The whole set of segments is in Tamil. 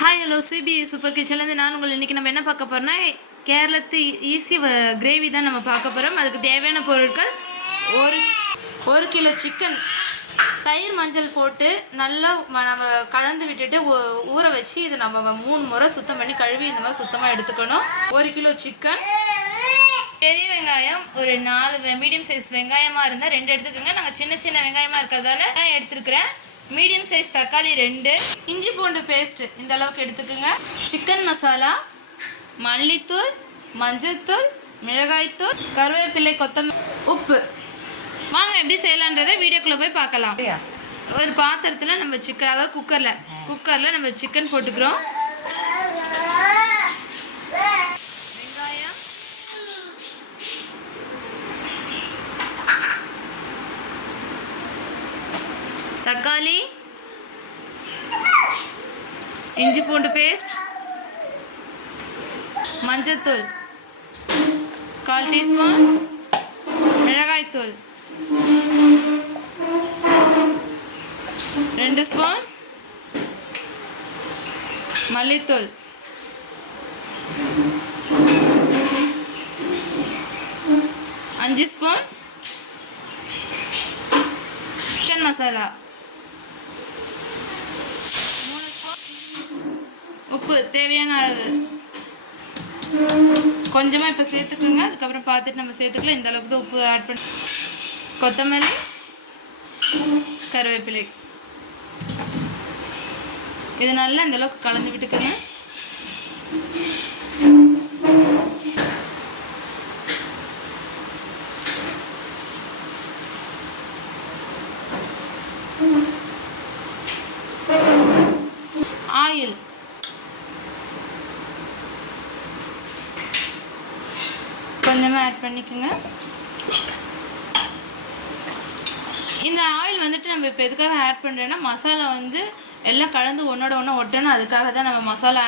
ஹாய் ஹலோ சிபி சூப்பர் கிச்சன்லேருந்து நான் உங்களை இன்றைக்கி நம்ம என்ன பார்க்க போகிறோம்னா கேரளத்து ஈஸி கிரேவி தான் நம்ம பார்க்க போகிறோம். அதுக்கு தேவையான பொருட்கள் ஒரு கிலோ சிக்கன், தயிர் மஞ்சள் போட்டு நல்லா நம்ம கலந்து விட்டுட்டு ஊற வச்சு இதை நம்ம 3 முறை சுத்தம் பண்ணி கழுவி இந்த மாதிரி சுத்தமாக எடுத்துக்கணும். 1 கிலோ சிக்கன், பெரிய வெங்காயம் ஒரு 4 மீடியம் சைஸ் வெங்காயமாக இருந்தால் 2 எடுத்துக்கோங்க. நாங்கள் சின்ன சின்ன வெங்காயமாக இருக்கிறதால நான் எடுத்துருக்கிறேன். மீடியம் சைஸ் தக்காளி 2, இஞ்சி பூண்டு பேஸ்ட் இந்த அளவுக்கு எடுத்துக்கோங்க. சிக்கன் மசாலா, மல்லித்தூள், மஞ்சள்தூள், மிளகாய்த்தூள், கருவேப்பிலை, கொத்தமல்லி, உப்பு. வாங்க எப்படி செய்யலான்றதை வீடியோக்குள்ளே போய் பார்க்கலாம். ஒரு பாத்திரத்தில் நம்ம சிக்கன், அதாவது குக்கரில் நம்ம சிக்கன் போட்டுக்கிறோம். வெங்காயம், தக்காளி, இஞ்சி பூண்டு பேஸ்ட், மஞ்சள்தூள் 1/4 டீஸ்பூன், மிளகாய்த்தூள் 2 ஸ்பூன், மல்லித்தூள் 5 ஸ்பூன், சிக்கன் மசாலா 3 ஸ்பூன், உப்பு தேவையான அளவு கொஞ்சமாக இப்போ சேர்த்துக்கோங்க. அதுக்கப்புறம் பார்த்துட்டு நம்ம சேர்த்துக்கலாம். இந்த அளவுக்கு தான் உப்பு ஆட் பண்ணி, கொத்தமல்லி, கருவேப்பிலை இது நல்லா இந்த அளவுக்கு கலந்து விட்டுக்கோங்க. ஆயில் கொஞ்சமாக ஆட் பண்ணிக்கோங்க. இந்த ஆயில் வந்துட்டு நம்ம இப்போ எதுக்காக ஆட் பண்ணுறேன்னா, மசாலா வந்து எல்லாம் கலந்து ஒன்றோட ஒன்று ஒட்டணும். அதுக்காக தான் நம்ம மசாலா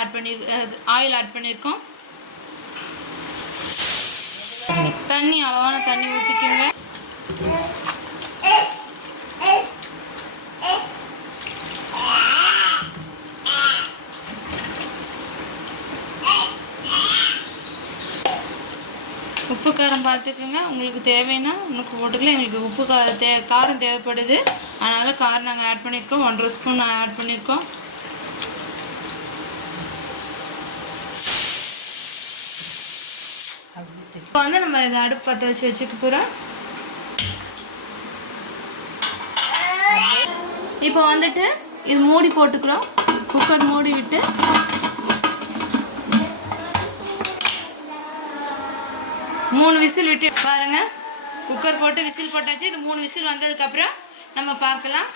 ஆயில் ஆட் பண்ணியிருக்கோம். தண்ணி, அளவான தண்ணி ஊற்றிக்கோங்க. உப்பு காரம் பார்த்துக்குங்க. உங்களுக்கு தேவைன்னா உனக்கு போட்டுக்கலாம். எங்களுக்கு உப்பு காரம் தேவைப்படுது, அதனால் காரம் நாங்கள் ஆட் பண்ணியிருக்கோம். 1.5 ஸ்பூன் ஆட் பண்ணியிருக்கோம். இப்போ வந்து நம்ம இதை அடுப்பு பற்ற வச்சுக்க போகிறோம். இப்போ வந்துட்டு இது மூடி போட்டுக்கிறோம். குக்கர் மூடி விட்டு 3 விசில் விட்டு பாருங்க. குக்கர் போட்டு விசில் போட்டாச்சு. இது 3 விசில் வந்ததுக்கப்புறம் நம்ம பார்க்கலாம்.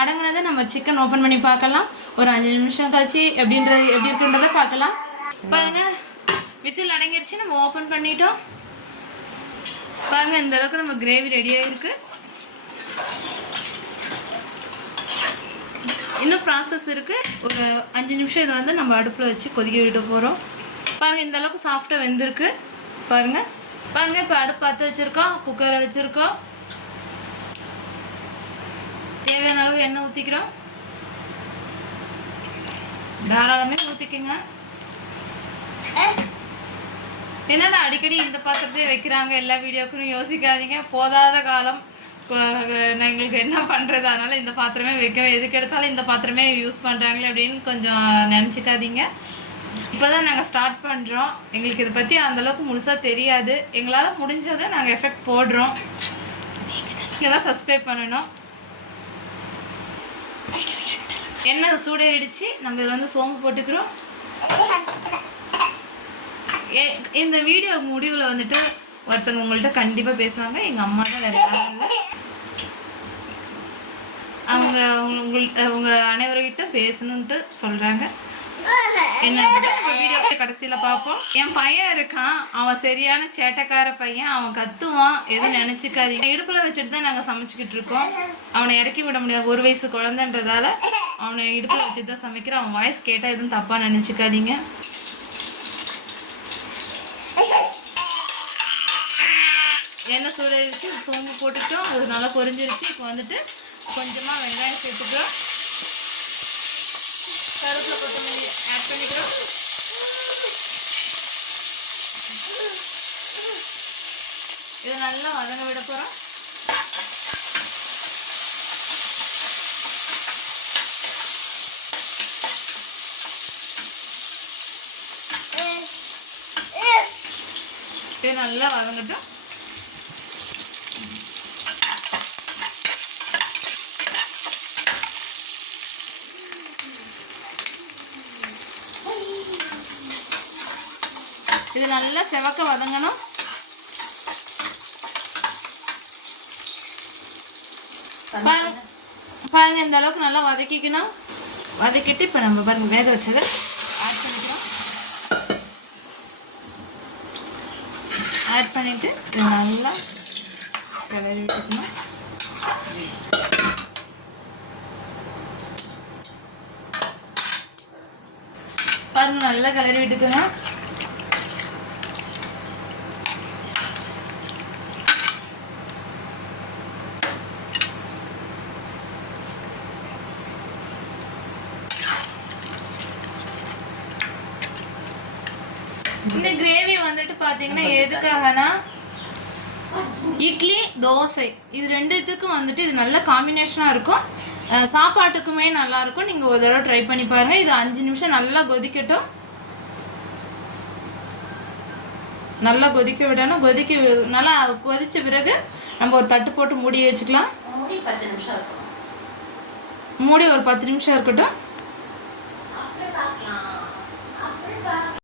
அடங்குனதை நம்ம சிக்கன் ஓப்பன் பண்ணி பார்க்கலாம். ஒரு 5 நிமிஷம் கழிச்சு எப்படி இருக்குன்றதை பார்க்கலாம். பாருங்க, விசில் அடங்கிருச்சு. நம்ம ஓப்பன் பண்ணிட்டோம். பாருங்க, இந்த அளவுக்கு நம்ம கிரேவி ரெடியாக இருக்கு. இன்னும் ப்ராசஸ் இருக்குது. ஒரு 5 நிமிஷம் இதை வந்து நம்ம அடுப்பில் வச்சு கொதிக்க விட்டு போகிறோம். பாருங்கள், இந்த அளவுக்கு சாஃப்டாக வெந்திருக்கு. பாருங்கள். இப்போ அடுப்பு பற்ற வச்சுருக்கோம். குக்கரை வச்சுருக்கோம். தேவையான அளவு எண்ணெய் ஊற்றிக்கிறோம். தாராளமே ஊற்றிக்குங்க. என்னடா அடிக்கடி இந்த பாத்திரத்தையே வைக்கிறாங்க எல்லா வீடியோக்குன்னு யோசிக்காதீங்க. போதாத காலம் எங்களுக்கு என்ன பண்ணுறது, அதனால் இந்த பாத்திரமே வைக்கிறோம். எதுக்கு எடுத்தாலும் இந்த பாத்திரமே யூஸ் பண்ணுறாங்களே அப்படின்னு கொஞ்சம் நினச்சிக்காதீங்க. இப்போ தான் நாங்கள் ஸ்டார்ட் பண்ணுறோம். எங்களுக்கு இதை பற்றி அந்தளவுக்கு முழுசாக தெரியாது. எங்களால் முடிஞ்சதை நாங்கள் எஃபெக்ட் போடுறோம். நீங்கள் தான் சப்ஸ்கிரைப் பண்ணணும். எண்ணெய் சூடேறிடுச்சு. நம்ம இதில் வந்து சோம்பு போட்டுக்கிறோம். இந்த வீடியோ முடிவில் வந்துட்டு ஒருத்தவங்க உங்கள்கிட்ட கண்டிப்பாக பேசுவாங்க. எங்கள் அம்மா தான், வேறு யாரும் இல்லை. அவங்க அனைவர்கிட்ட பேசணுன்ட்டு சொல்கிறாங்க. என்ன வீடியோ கடைசியில் பார்ப்போம். என் பையன் இருக்கான். அவன் சரியான சேட்டைக்கார பையன். அவன் கத்துவான். எதுவும் நினச்சிக்காதீங்க. இடுப்பில் வச்சுட்டு தான் நாங்கள் சமைச்சிக்கிட்டு இருக்கோம். அவனை இறக்கி விட முடியாது. 1 வயசு குழந்தைன்றதால அவனை இடுப்பில் வச்சுட்டு தான் சமைக்கிறோம். அவன் வாய்ஸ் கேட்டால் எதுவும் தப்பாக நினச்சிக்காதீங்க. எண்ணெய் சூடாயிருச்சு, சோம்பு போட்டுட்டோம், அது நல்லா பொரிஞ்சிருச்சு. இப்போ வந்துட்டு கொஞ்சமாக வெங்காயம் சேர்த்துக்கிறோம், கருவேப்பிலை கொத்தமல்லி ஆட் பண்ணிக்கிறோம். இதை நல்லா வதங்க விட போகிறோம். இது நல்லா வதங்கட்டும். இது நல்லா செவக்க வதங்கணும். பாருங்க இந்த அளவுக்கு நல்லா வதக்கிக்கணும். வதக்கிட்டு இப்போ நம்ம பாருங்க வேக வச்சதை ஆட் பண்ணிக்கலாம். ஆட் பண்ணிட்டு இதை நல்லா கிளறி விட்டுக்கணும். பாருங்க நல்லா கிளறி விட்டுக்கணும். இந்த கிரேவி வந்துட்டு பார்த்தீங்கன்னா எதுக்காகனா இட்லி தோசை இது ரெண்டுத்துக்கும் வந்துட்டு இது நல்ல காம்பினேஷனாக இருக்கும். சாப்பாட்டுக்குமே நல்லாயிருக்கும். நீங்கள் ஒரு தடவை ட்ரை பண்ணி பாருங்கள். இது 5 நிமிஷம் நல்லா கொதிக்கட்டும். நல்லா கொதிக்க விடணும். நல்லா கொதித்த பிறகு நம்ம ஒரு தட்டு போட்டு மூடி வச்சுக்கலாம். மூடி ஒரு 10 நிமிஷம் இருக்கட்டும்.